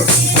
Thank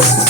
Thank